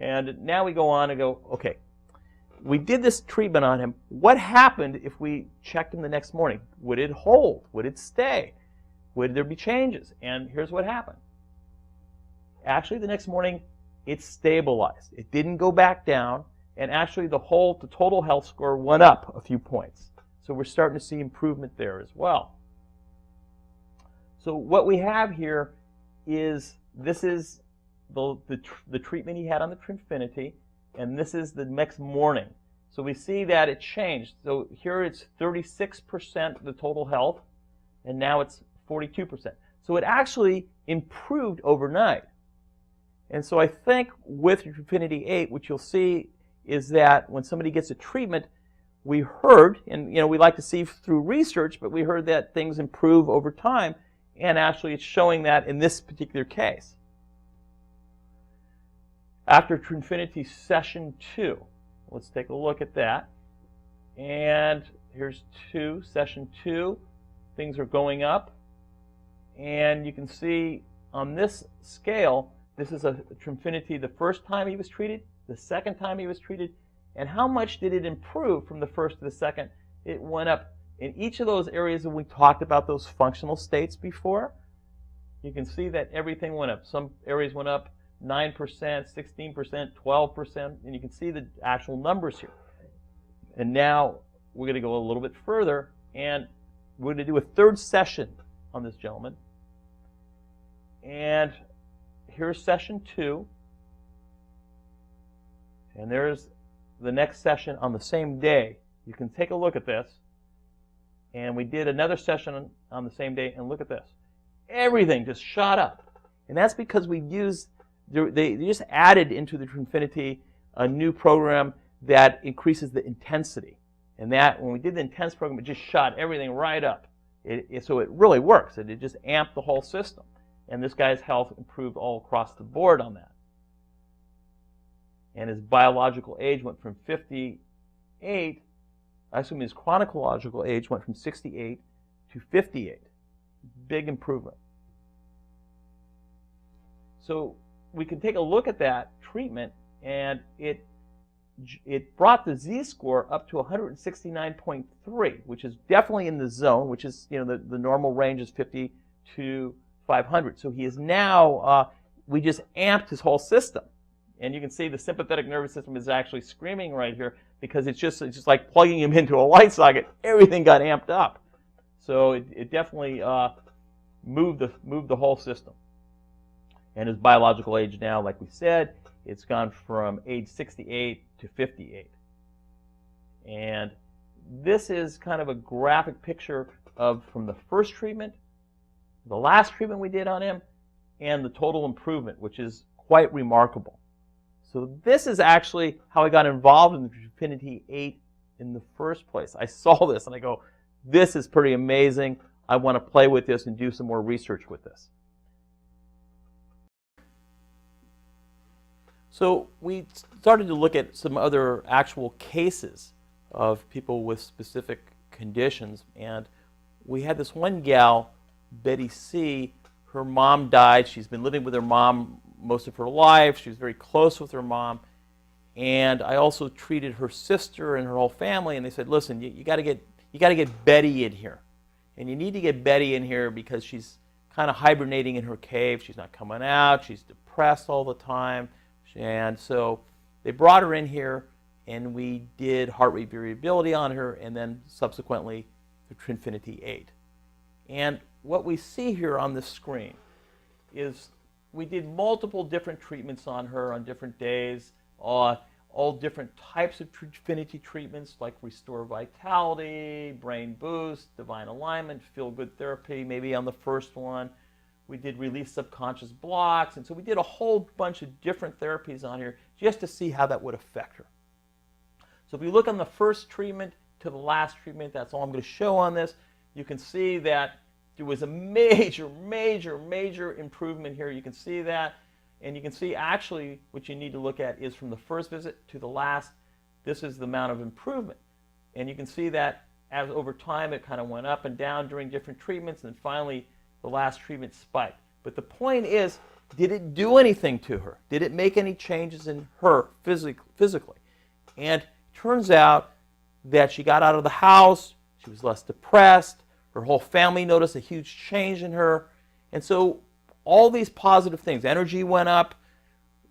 And now we go on and go, okay, we did this treatment on him. What happened if we checked him the next morning? Would it hold? Would it stay? Would there be changes? And here's what happened. Actually, the next morning, it stabilized. It didn't go back down. And actually, the total health score went up a few points. So we're starting to see improvement there as well. So what we have here is, this is the treatment he had on the Trinfinity, and this is the next morning. So we see that it changed. So here it's 36% the total health, and now it's 42%. So it actually improved overnight. And so I think with Trinfinity8, what you'll see is that when somebody gets a treatment, we heard, and we like to see through research, but we heard that things improve over time, and actually it's showing that in this particular case. After Trinfinity session 2, let's take a look at that. And here's session 2. Things are going up. And you can see on this scale, this is a Trinfinity the first time he was treated, the second time he was treated, and how much did it improve from the first to the second? It went up in each of those areas that we talked about, those functional states before. You can see that everything went up. Some areas went up 9%, 16%, 12%, and you can see the actual numbers here. And now we're going to go a little bit further, and we're going to do a third session on this gentleman. And here's session 2, and there's the next session on the same day. You can take a look at this, and we did another session on the same day, and look at this. Everything just shot up, and that's because we used they just added into the Trinfinity a new program that increases the intensity. And that, when we did the intense program, it just shot everything right up. So it really works. It just amped the whole system. And this guy's health improved all across the board on that. And his biological age went from 58, I assume his chronological age went from 68 to 58. Big improvement. So we can take a look at that treatment, and it brought the z-score up to 169.3, which is definitely in the zone, which is, the normal range is 50 to 500. So he is now, we just amped his whole system. And you can see the sympathetic nervous system is actually screaming right here, because it's just like plugging him into a light socket. Everything got amped up. So it definitely moved the whole system. And his biological age now, like we said, it's gone from age 68 to 58. And this is kind of a graphic picture of from the first treatment, the last treatment we did on him, and the total improvement, which is quite remarkable. So this is actually how I got involved in the Trinfinity8 in the first place. I saw this and I go, this is pretty amazing. I want to play with this and do some more research with this. So we started to look at some other actual cases of people with specific conditions, and we had this one gal, Betty C. Her mom died. She's been living with her mom most of her life. She was very close with her mom, and I also treated her sister and her whole family. And they said, "Listen, you got to get Betty in here, and you need to get Betty in here because she's kind of hibernating in her cave. She's not coming out. She's depressed all the time." And so they brought her in here, and we did heart rate variability on her, and then subsequently the Trinfinity8. And what we see here on this screen is we did multiple different treatments on her on different days, all different types of Trinfinity treatments like Restore Vitality, Brain Boost, Divine Alignment, Feel Good Therapy, maybe on the first one. We did Release Subconscious Blocks, and so we did a whole bunch of different therapies on here just to see how that would affect her. So if you look on the first treatment to the last treatment, that's all I'm going to show on this, you can see that there was a major, major, major improvement here. You can see that, and you can see actually what you need to look at is from the first visit to the last, this is the amount of improvement. And you can see that as over time it kind of went up and down during different treatments, and then finally the last treatment spiked. But the point is, did it do anything to her? Did it make any changes in her physically? And it turns out that she got out of the house, she was less depressed, her whole family noticed a huge change in her. And so all these positive things, energy went up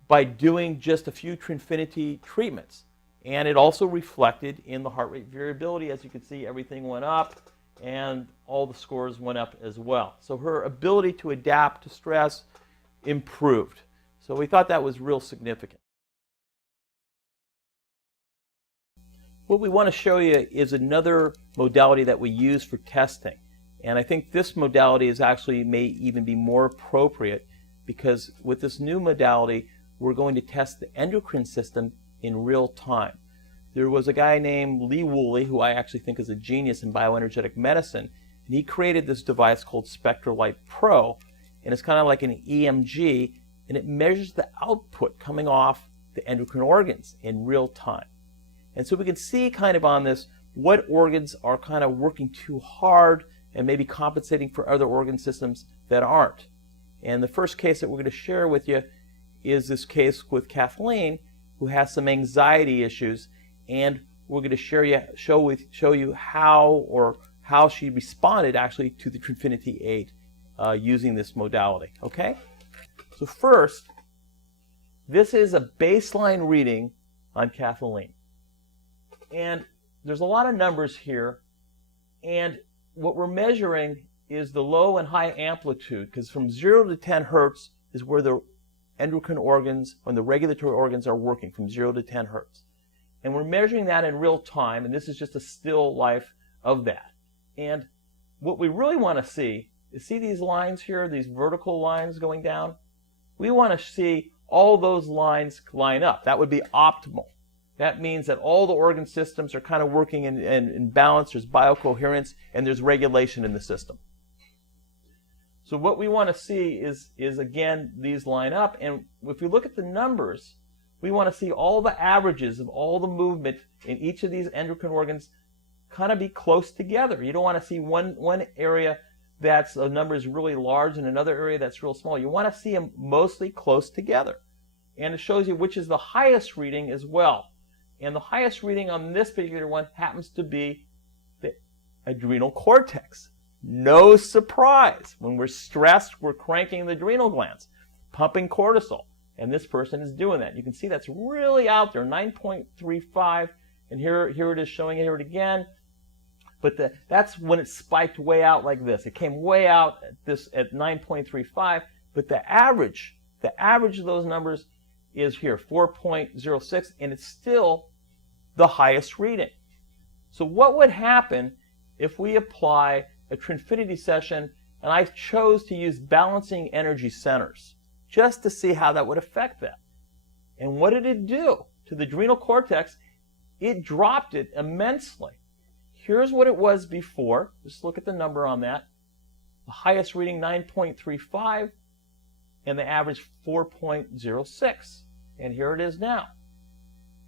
by doing just a few Trinfinity treatments. And it also reflected in the heart rate variability. As you can see, everything went up and all the scores went up as well. So her ability to adapt to stress improved. So we thought that was real significant. What we want to show you is another modality that we use for testing. And I think this modality is actually may even be more appropriate, because with this new modality, we're going to test the endocrine system in real time. There was a guy named Lee Woolley, who I actually think is a genius in bioenergetic medicine, and he created this device called SpectraLight Pro, and it's kind of like an EMG, and it measures the output coming off the endocrine organs in real time. And so we can see kind of on this what organs are kind of working too hard and maybe compensating for other organ systems that aren't. And the first case that we're going to share with you is this case with Kathleen, who has some anxiety issues, and we're going to show you how she responded actually to the Trinfinity8 using this modality. Okay? So first, this is a baseline reading on Kathleen. And there's a lot of numbers here, and what we're measuring is the low and high amplitude, because from 0 to 10 hertz is where the endocrine organs and the regulatory organs are working, from 0 to 10 hertz. And we're measuring that in real time, and this is just a still life of that. And what we really want to see is, see these lines here, these vertical lines going down? We want to see all those lines line up. That would be optimal. That means that all the organ systems are kind of working in balance, there's biocoherence, and there's regulation in the system. So what we want to see is again, these line up, and if we look at the numbers, we want to see all the averages of all the movement in each of these endocrine organs kind of be close together. You don't want to see one area that's a number is really large and another area that's real small. You want to see them mostly close together. And it shows you which is the highest reading as well. And the highest reading on this particular one happens to be the adrenal cortex. No surprise. When we're stressed, we're cranking the adrenal glands, pumping cortisol. And this person is doing that. You can see that's really out there, 9.35. And here it is showing it here again. But that's when it spiked way out like this. It came way out at 9.35. But the average of those numbers is here, 4.06, and it's still the highest reading. So what would happen if we apply a Trinfinity session, and I chose to use balancing energy centers just to see how that would affect that? And what did it do to the adrenal cortex? It dropped it immensely. Here's what it was before. Just look at the number on that. The highest reading 9.35 and the average 4.06. And here it is now.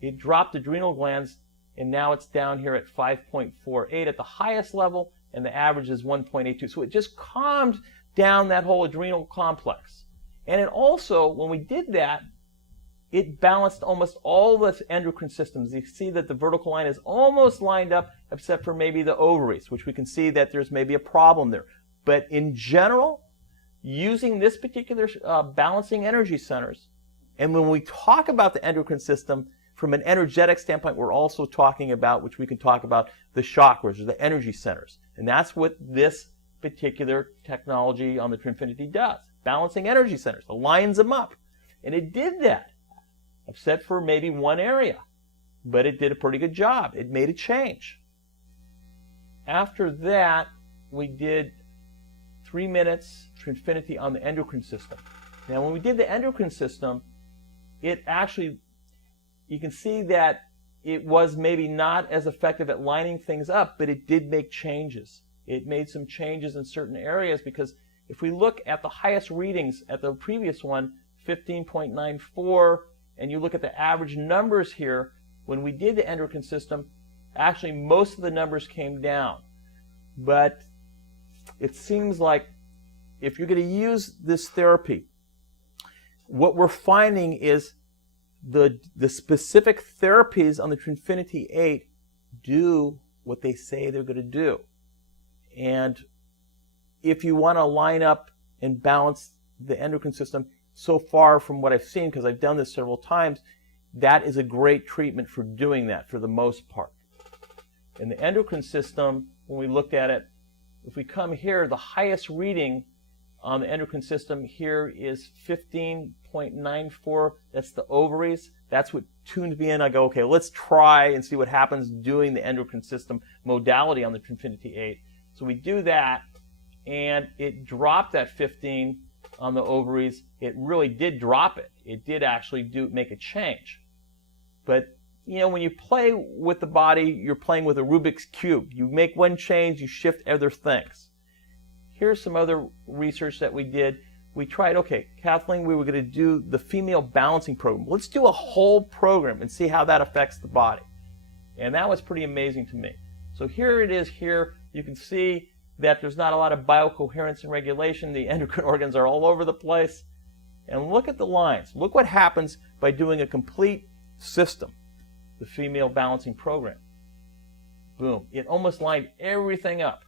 It dropped adrenal glands, and now it's down here at 5.48 at the highest level, and the average is 1.82. So it just calmed down that whole adrenal complex. And it also, when we did that, it balanced almost all the endocrine systems. You see that the vertical line is almost lined up, except for maybe the ovaries, which we can see that there's maybe a problem there. But in general, using this particular balancing energy centers, and when we talk about the endocrine system from an energetic standpoint, we're also talking about, which we can talk about, the chakras, or the energy centers. And that's what this particular technology on the Trinfinity does. Balancing energy centers. It lines them up. And it did that, except for maybe one area. But it did a pretty good job. It made a change. After that, we did 3 minutes Trinfinity on the endocrine system. Now, when we did the endocrine system, it actually, you can see that it was maybe not as effective at lining things up, but it did make changes. It made some changes in certain areas, because if we look at the highest readings at the previous one, 15.94, and you look at the average numbers here, when we did the endocrine system, actually most of the numbers came down. But it seems like if you're going to use this therapy, what we're finding is the specific therapies on the Trinfinity8 do what they say they're going to do. And if you want to line up and balance the endocrine system, so far from what I've seen, because I've done this several times, that is a great treatment for doing that for the most part. In the endocrine system, when we looked at it, if we come here, the highest reading on the endocrine system here is 15.94. That's the ovaries. That's what tuned me in. I go, okay, let's try and see what happens doing the endocrine system modality on the Trinfinity8. So we do that, and it dropped that 15 on the ovaries. It really did drop it. It did actually make a change. But you know, when you play with the body, you're playing with a Rubik's Cube. You make one change, you shift other things. Here's some other research that we did. We tried, okay, Kathleen, we were going to do the female balancing program. Let's do a whole program and see how that affects the body. And that was pretty amazing to me. So here it is here. You can see that there's not a lot of biocoherence and regulation. The endocrine organs are all over the place. And look at the lines. Look what happens by doing a complete system, the female balancing program. Boom. It almost lined everything up.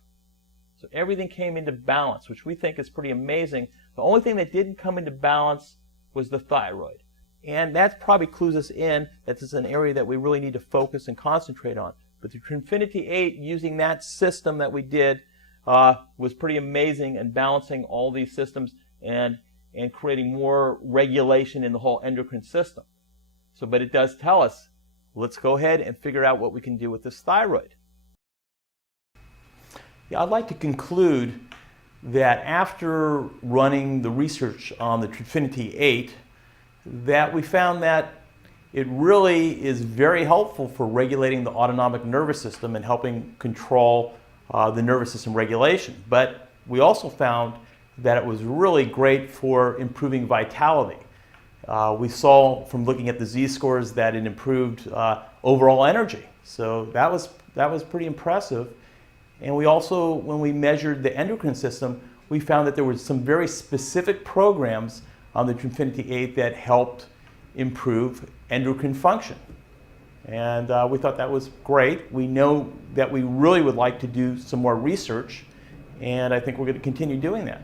So everything came into balance, which we think is pretty amazing. The only thing that didn't come into balance was the thyroid. And that probably clues us in that this is an area that we really need to focus and concentrate on. But the Trinfinity8, using that system that we did, was pretty amazing in balancing all these systems and creating more regulation in the whole endocrine system. So, but it does tell us, let's go ahead and figure out what we can do with this thyroid. Yeah, I'd like to conclude that after running the research on the Trinfinity8, that we found that it really is very helpful for regulating the autonomic nervous system and helping control the nervous system regulation. But we also found that it was really great for improving vitality. We saw from looking at the Z-scores that it improved overall energy. So that was pretty impressive. And we also, when we measured the endocrine system, we found that there were some very specific programs on the Trinfinity8 that helped improve endocrine function. And we thought that was great. We know that we really would like to do some more research, and I think we're going to continue doing that.